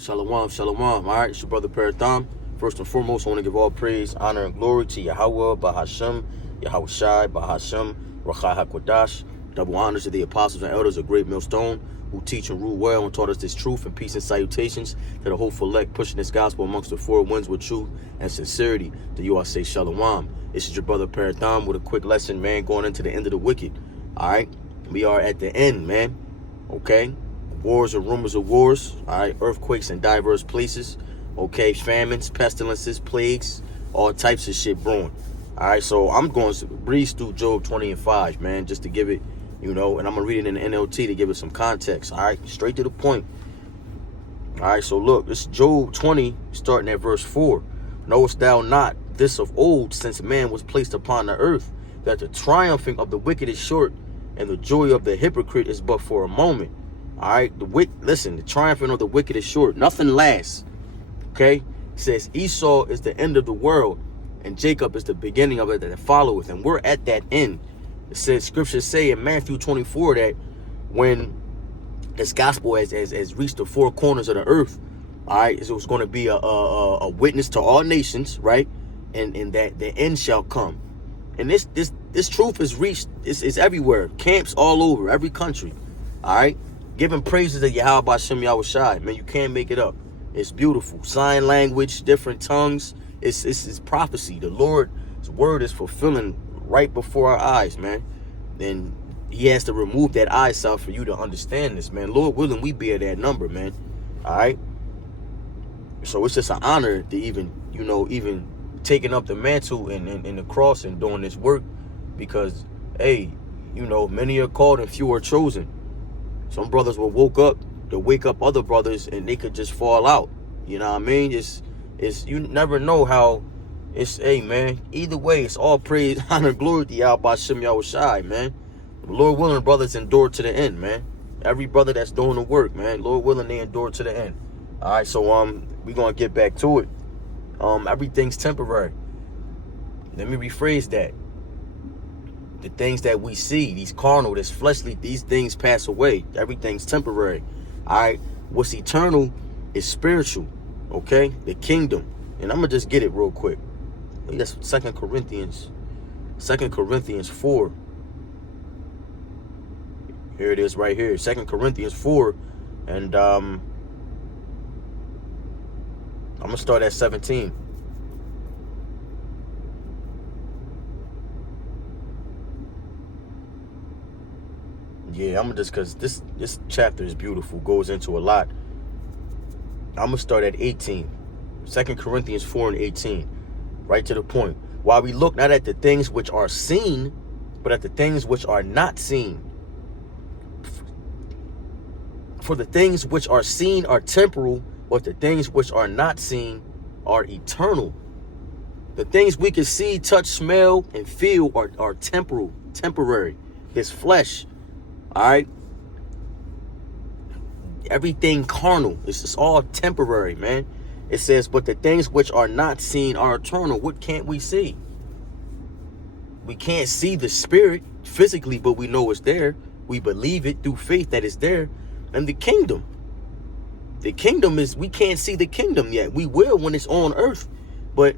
Shalom, shalom. All right, it's your brother Paratham. First and foremost, I want to give all praise, honor, and glory to Yahweh, Bahashem, Yahweh Shai, Bahashem, Rachai HaKodash. Double honors to the apostles and elders of Great Millstone, who teach and rule well and taught us this truth, and peace and salutations to the hopeful elect, pushing this gospel amongst the four winds with truth and sincerity. To you I say shalom. This is your brother Paratham with a quick lesson, man, going into the end of the wicked. All right, we are at the end, man. Okay. Wars or rumors of wars, all right, earthquakes in diverse places, okay, famines, pestilences, plagues, all types of shit brewing. All right, so I'm going to breeze through Job 20 and 5, man, just to give it, and I'm going to read it in the NLT to give it some context, all right, straight to the point. All right, so look, this is Job 20, starting at verse 4. Knowest thou not this of old, since man was placed upon the earth, that the triumphing of the wicked is short, and the joy of the hypocrite is but for a moment. All right, the triumphing of the wicked is short. Nothing lasts. Okay, it says Esau is the end of the world, and Jacob is the beginning of it that followeth, and we're at that end. It says, scriptures say in Matthew 24 that when this gospel has reached the four corners of the earth, all right, it was going to be a witness to all nations, right, and that the end shall come. And this truth is reached. It's everywhere. Camps all over, every country. All right. Giving praises to Yahweh Bashem Yahweh Shai. Man, you can't make it up. It's beautiful. Sign language, different tongues. It's prophecy. The Lord's word is fulfilling right before our eyes, man. And he has to remove that eyesight for you to understand this, man. Lord willing, we bear that number, man. All right? So it's just an honor to even taking up the mantle and the cross and doing this work. Because, hey, many are called and few are chosen. Some brothers will wake up other brothers, and they could just fall out. You know what I mean? It's you never know how. Hey, man. Either way, it's all praise, honor, glory to Yahweh Bashem Yahweh Shai, man. Lord willing, brothers endure to the end, man. Every brother that's doing the work, man. Lord willing, they endure to the end. All right, so we're gonna get back to it. Everything's temporary. Let me rephrase that. The things that we see, these carnal, this fleshly, these things pass away. Everything's temporary. All right. What's eternal is spiritual. Okay. The kingdom. And I'm going to just get it real quick. That's 2 Corinthians 4. Here it is right here. 2 Corinthians 4. And I'm going to start at 17. Yeah, because this chapter is beautiful, goes into a lot. I'm going to start at 18. 2 Corinthians 4 and 18. Right to the point. While we look not at the things which are seen, but at the things which are not seen. For the things which are seen are temporal, but the things which are not seen are eternal. The things we can see, touch, smell, and feel are temporary. This flesh. All right. Everything carnal. It's just all temporary, man. It says, but the things which are not seen are eternal. What can't we see? We can't see the spirit physically, but we know it's there. We believe it through faith that it's there. And the kingdom. The kingdom is, we can't see the kingdom yet. We will when it's on earth. But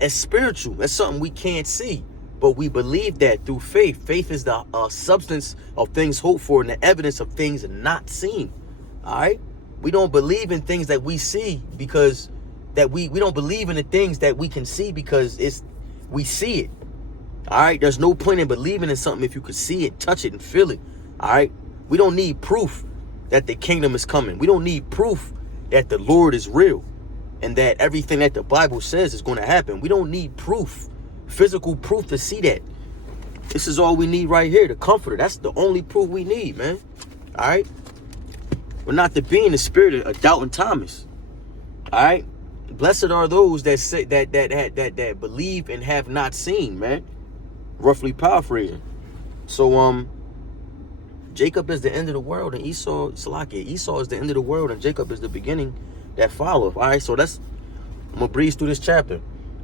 it's spiritual. That's something we can't see. But we believe that through faith. Faith is the substance of things hoped for and the evidence of things not seen. All right. We don't believe in things that we see because we don't believe in the things that we can see because we see it. All right. There's no point in believing in something if you could see it, touch it, and feel it. All right. We don't need proof that the kingdom is coming. We don't need proof that the Lord is real and that everything that the Bible says is going to happen. We don't need proof. Physical proof to see that. This is all we need right here, the comforter. That's the only proof we need, man. All right. We're not to be in the spirit of doubting Thomas. All right. Blessed are those that say that believe and have not seen, man. Roughly paraphrasing. So Jacob is the end of the world, and Esau is the end of the world, and Jacob is the beginning that followeth. All right. So I'm gonna breeze through this chapter.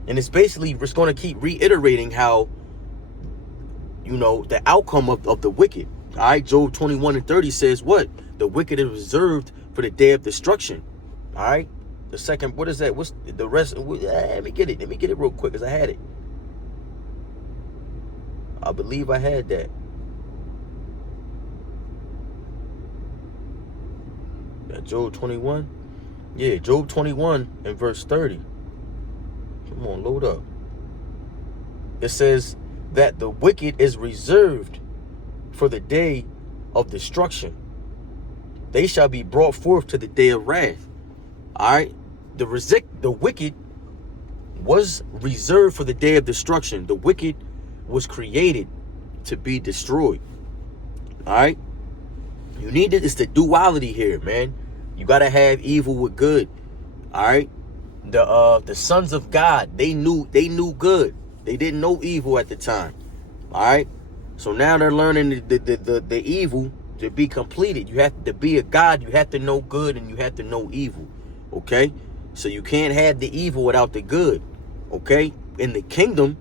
And it's basically just going to keep reiterating how, the outcome of the wicked. All right, Job 21 and 30 says what? The wicked is reserved for the day of destruction. All right. The second, what is that? What's the rest? Let me get it. Let me get it real quick, because I had it. I believe I had that. Job 21. Yeah, Job 21 and verse 30. Come on, load up. It says that the wicked is reserved for the day of destruction. They shall be brought forth to the day of wrath. All right. The wicked was reserved for the day of destruction. The wicked was created to be destroyed. All right. You need it. It's the duality here, man. You got to have evil with good. All right. The sons of God, they knew good. They didn't know evil at the time. All right. So now they're learning the evil to be completed. You have to be a God. You have to know good and you have to know evil. Okay. So you can't have the evil without the good. Okay. In the kingdom,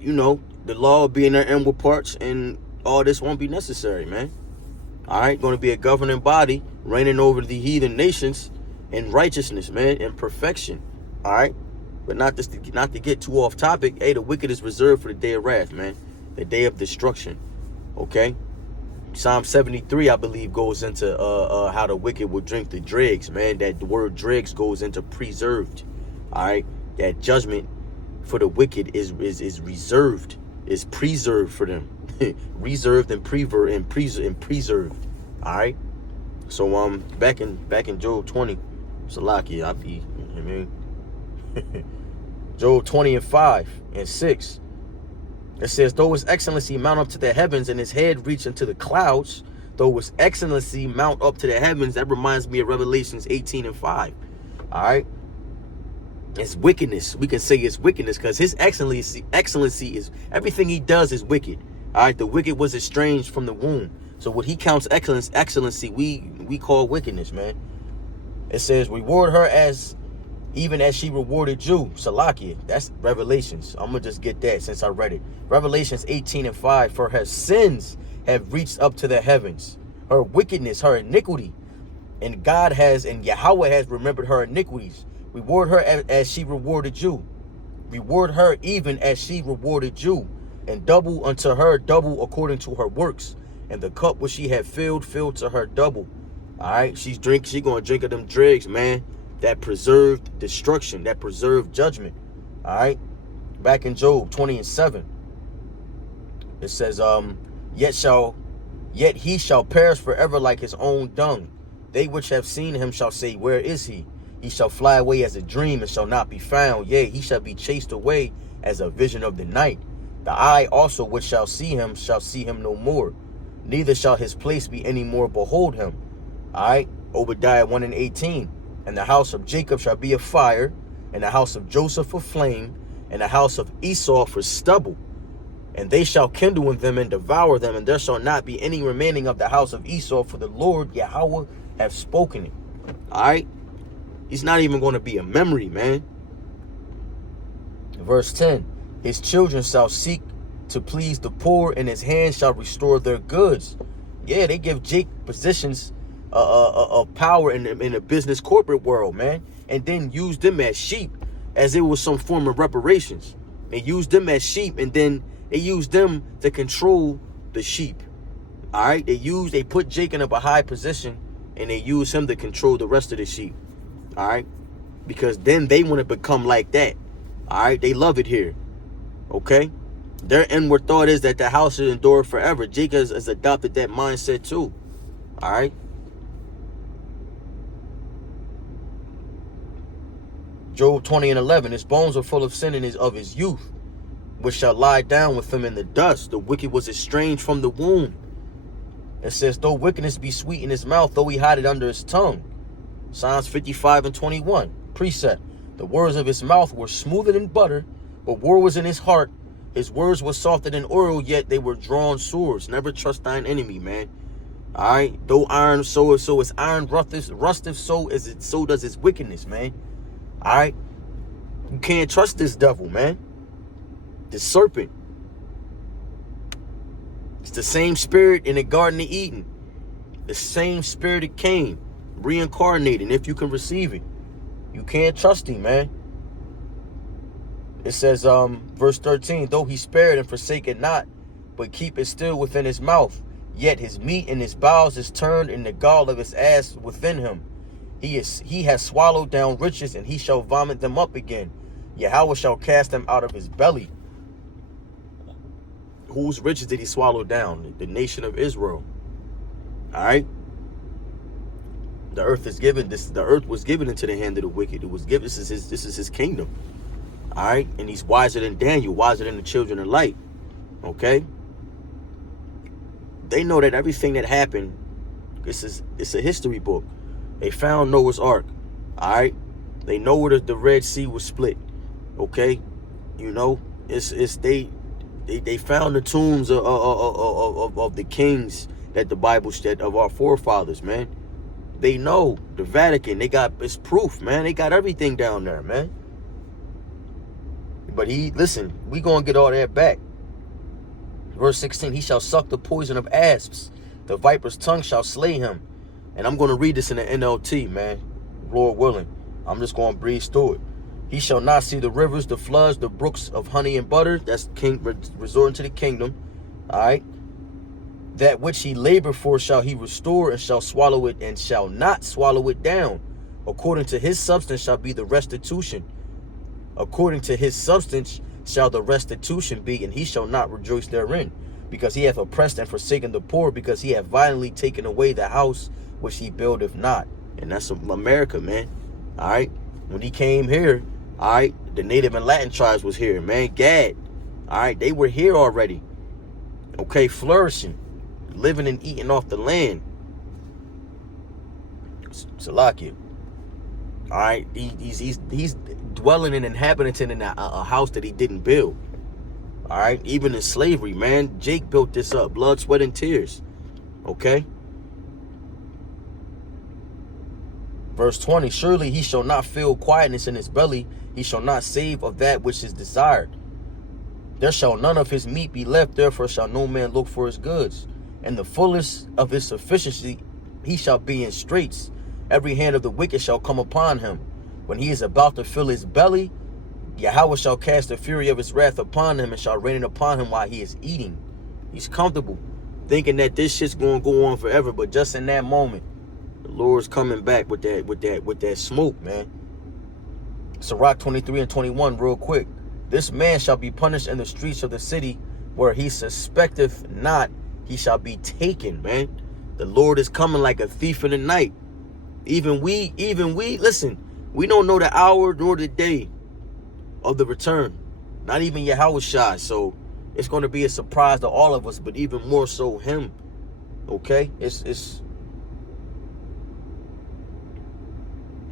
you know, the law will be in their inward parts and all this won't be necessary, man. All right. Going to be a governing body reigning over the heathen nations in righteousness, man, in perfection. All right. But not to get too off topic. Hey, the wicked is reserved for the day of wrath, man. The day of destruction. Okay. Psalm 73, I believe, goes into how the wicked will drink the dregs, man. That the word dregs goes into preserved. All right. That judgment for the wicked is reserved, is preserved for them. Reserved and preserved. All right. So back in Job 20, Salaki, I mean Job 20 and 5 and 6. It says, though his excellency mount up to the heavens and his head reach into the clouds, though his excellency mount up to the heavens. That reminds me of Revelations 18 and 5. All right. It's wickedness. We can say it's wickedness because his excellency is everything he does is wicked. All right. The wicked was estranged from the womb. So what he counts excellency, we call wickedness, man. It says, reward her even as she rewarded you. Salakia. That's Revelations. I'm going to just get that since I read it. Revelations 18 and 5. For her sins have reached up to the heavens. Her wickedness, her iniquity. And Yahweh has remembered her iniquities. Reward her as she rewarded you. Reward her even as she rewarded you. And double unto her double according to her works. And the cup which she had filled to her double. All right. She going to drink of them dregs, man. That preserved destruction, that preserved judgment. All right. Back in Job 20 and 7. It says, yet he shall perish forever like his own dung. They which have seen him shall say, where is he? He shall fly away as a dream and shall not be found. Yea, he shall be chased away as a vision of the night. The eye also which shall see him no more. Neither shall his place be any more behold him. All right. Obadiah 1 and 18. And the house of Jacob shall be a fire, and the house of Joseph a flame, and the house of Esau for stubble. And they shall kindle in them and devour them, and there shall not be any remaining of the house of Esau, for the Lord Yahweh have spoken it. All right? He's not even going to be a memory, man. Verse 10. His children shall seek to please the poor, and his hands shall restore their goods. Yeah, they give Jake positions of power in the business corporate world, man, and then use them as sheep as it was some form of reparations. They use them as sheep, and then they use them to control the sheep. All right, they put Jake in a high position, and they use him to control the rest of the sheep. All right, because then they want to become like that. All right, they love it here. Okay, their inward thought is that the house should endure forever. Jake has adopted that mindset too. All right. Job 20 and 11, his bones are full of sin of his youth, which shall lie down with him in the dust. The wicked was estranged from the womb. It says, though wickedness be sweet in his mouth, though he hide it under his tongue. Psalms 55 and 21, precept. The words of his mouth were smoother than butter, but war was in his heart. His words were softer than oil, yet they were drawn swords. Never trust thine enemy, man. All right, though iron so is iron rusteth, so does his wickedness, man. All right, you can't trust this devil, man. The serpent. It's the same spirit in the Garden of Eden. The same spirit of Cain reincarnating if you can receive it. You can't trust him, man. It says, verse 13, though he spared and forsake it not, but keep it still within his mouth, yet his meat and his bowels is turned in the gall of his ass within him. He has swallowed down riches, and he shall vomit them up again. Yahweh shall cast them out of his belly. Whose riches did he swallow down? The nation of Israel. All right. The earth is given. The earth was given into the hand of the wicked. It was given. This is his kingdom. All right. And he's wiser than Daniel, wiser than the children of light. Okay. They know that everything that happened, it's a history book. They found Noah's Ark. All right. They know where the Red Sea was split. Okay. You know, they found the tombs of the kings that the Bible said, of our forefathers, man. They know the Vatican. It's proof, man. They got everything down there, man. But listen, we gonna get all that back. Verse 16, he shall suck the poison of asps. The viper's tongue shall slay him. And I'm going to read this in the NLT, man. Lord willing. I'm just going to breeze through it. He shall not see the rivers, the floods, the brooks of honey and butter. That's resorting to the kingdom. All right. That which he labored for shall he restore, and shall swallow it, and shall not swallow it down. According to his substance shall be the restitution. According to his substance shall the restitution be, and he shall not rejoice therein, because he hath oppressed and forsaken the poor, because he hath violently taken away the house which he buildeth not. And that's America, man. All right. When he came here, all right, the native and Latin tribes was here, man. Gad. All right. They were here already. Okay. Flourishing, living and eating off the land. Salakia. All right. He's dwelling and inhabiting in a house that he didn't build. All right. Even in slavery, man. Jake built this up. Blood, sweat, and tears. Okay. Verse 20, surely he shall not feel quietness in his belly. He shall not save of that which is desired. There shall none of his meat be left. Therefore shall no man look for his goods. And the fullest of his sufficiency he shall be in straits. Every hand of the wicked shall come upon him. When he is about to fill his belly, Yahweh shall cast the fury of his wrath upon him, and shall rain it upon him while he is eating. He's comfortable, thinking that this shit's going to go on forever. But just in that moment, the Lord's coming back with that smoke, man. Sirach 23 and 21, real quick. This man shall be punished in the streets of the city, where he suspecteth not, he shall be taken, man. The Lord is coming like a thief in the night. Even we, listen, we don't know the hour nor the day of the return. Not even Yahweh Shai. So it's going to be a surprise to all of us, but even more so him. Okay? It's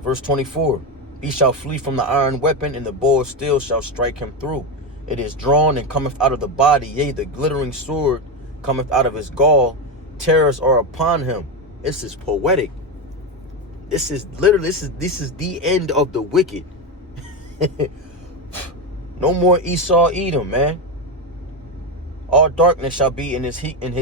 verse 24. He shall flee from the iron weapon, and the bow of steel shall strike him through. It is drawn and cometh out of the body. Yea, the glittering sword cometh out of his gall. Terrors are upon him. This is poetic. This is literally, this is the end of the wicked. No more Esau Edom, man. All darkness shall be in his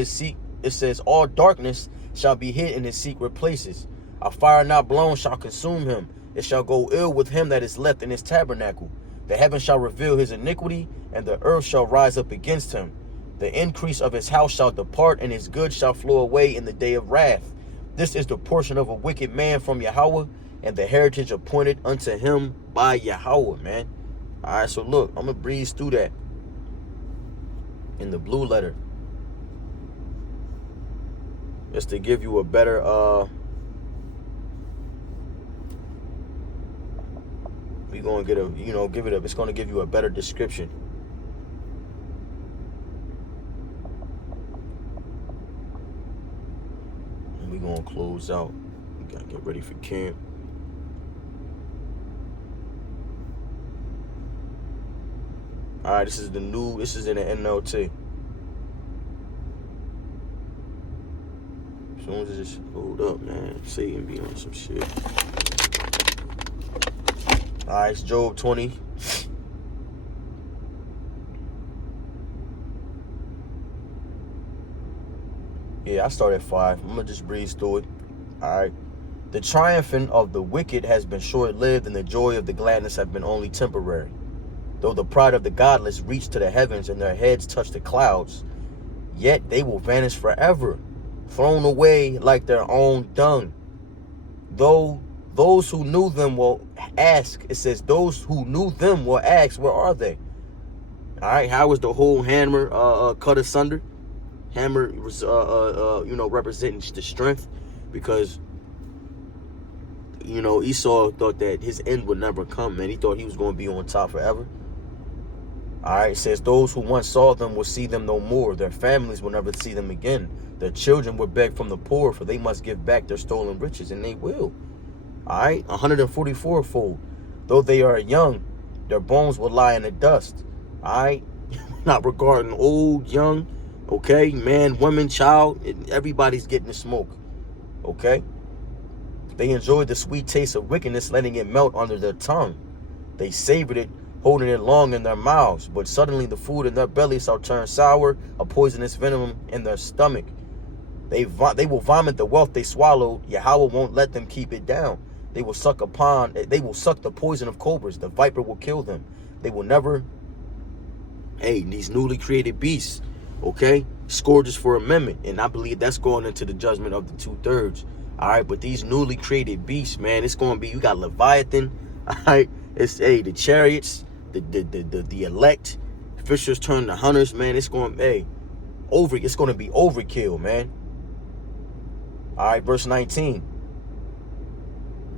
seat. It says, all darkness shall be hid in his secret places. A fire not blown shall consume him. It shall go ill with him that is left in his tabernacle. The heaven shall reveal his iniquity, and the earth shall rise up against him. The increase of his house shall depart, and his goods shall flow away in the day of wrath. This is the portion of a wicked man from Yahweh, and the heritage appointed unto him by Yahweh, man. All right, so look, I'm going to breeze through that in the blue letter, just to give you a better, we're going to get it's going to give you a better description. And we're going to close out. We got to get ready for camp. All right, this is in the NLT. As soon as this load up, man, Satan be on some shit. All right, it's Job 20. Yeah, I start at 5. I'm going to just breeze through it. All right. The triumphing of the wicked has been short-lived, and the joy of the gladness have been only temporary. Though the pride of the godless reach to the heavens and their heads touch the clouds, yet they will vanish forever, thrown away like their own dung. Though those who knew them will ask, it says, those who knew them will ask, where are they? All right, how is the whole hammer cut asunder? Hammer was, representing the strength, because, Esau thought that his end would never come, man. He thought he was going to be on top forever. All right, it says, those who once saw them will see them no more. Their families will never see them again. Their children will beg from the poor, for they must give back their stolen riches, and they will. All right, 144-fold. Though they are young, their bones will lie in the dust. All right, not regarding old, young, okay, man, woman, child, everybody's getting the smoke, okay? They enjoyed the sweet taste of wickedness, letting it melt under their tongue. They savored it, holding it long in their mouths, but suddenly the food in their bellies shall turn sour, a poisonous venom in their stomach. They will vomit the wealth they swallowed. Yahweh won't let them keep it down. They will suck the poison of cobras. The viper will kill them. They will never, these newly created beasts, okay, scourges for amendment. And I believe that's going into the judgment of the 2/3. All right, but these newly created beasts, man, it's going to be, you got Leviathan, all right, it's, the chariots, the elect, fishers turn to hunters, man. It's going, it's going to be overkill, man. All right, verse 19.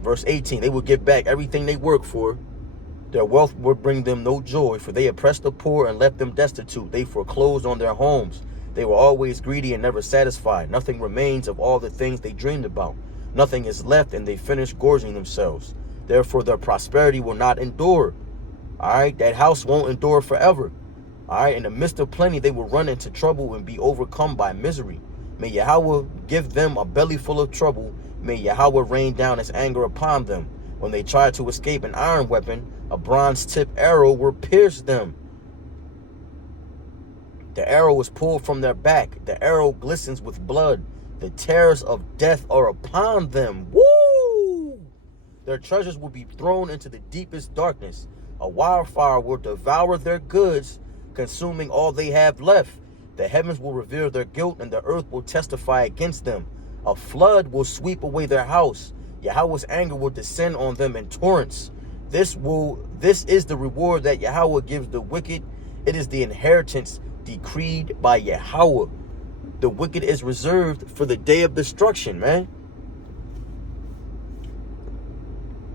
Verse 18, they will give back everything they work for. Their wealth will bring them no joy, for they oppressed the poor and left them destitute. They foreclosed on their homes. They were always greedy and never satisfied. Nothing remains of all the things they dreamed about. Nothing is left, and they finish gorging themselves. Therefore, their prosperity will not endure. All right, that house won't endure forever. All right, in the midst of plenty, they will run into trouble and be overcome by misery. May Yahweh give them a belly full of trouble. May Yahweh rain down his anger upon them. When they try to escape an iron weapon, a bronze-tipped arrow will pierce them. The arrow is pulled from their back. The arrow glistens with blood. The terrors of death are upon them. Woo! Their treasures will be thrown into the deepest darkness. A wildfire will devour their goods, consuming all they have left. The heavens will reveal their guilt, and the earth will testify against them. A flood will sweep away their house. Yahweh's anger will descend on them in torrents. This is the reward that Yahweh gives the wicked. It is the inheritance decreed by Yahweh. The wicked is reserved for the day of destruction, man.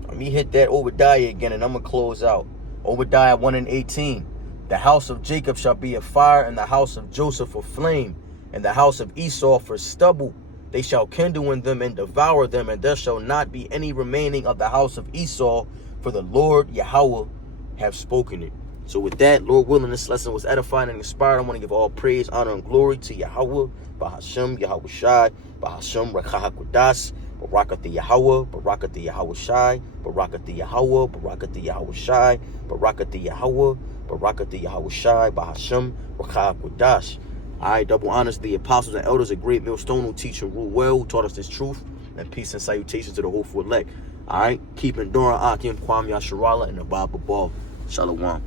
Let me hit that Obadiah again, and I'm going to close out. Obadiah 1:18. The house of Jacob shall be a fire, and the house of Joseph a flame, and the house of Esau for stubble. They shall kindle in them and devour them, and there shall not be any remaining of the house of Esau, for the Lord Yahweh have spoken it. So with that, Lord willing, this lesson was edifying and inspired. I want to give all praise, honor, and glory to Yahweh, Bahashem, Yahweh Shai, Bahashem, Rakah HaKodash, Barakatha Yahweh, Barakatha Yahweh Shai, Barakatha Yahweh, Barakatha Yahweh Shai, Barakatha Yahweh, Barakatha Yahweh Shai, Bahashem, Rakah HaKodash. All right, double honors to the apostles and elders, a great millstone who teach and rule well, who taught us this truth, and peace and salutations to the hopeful elect. All right, keep enduring, Akim, Kwam Yasharala, and the Bible Ball. Shalom.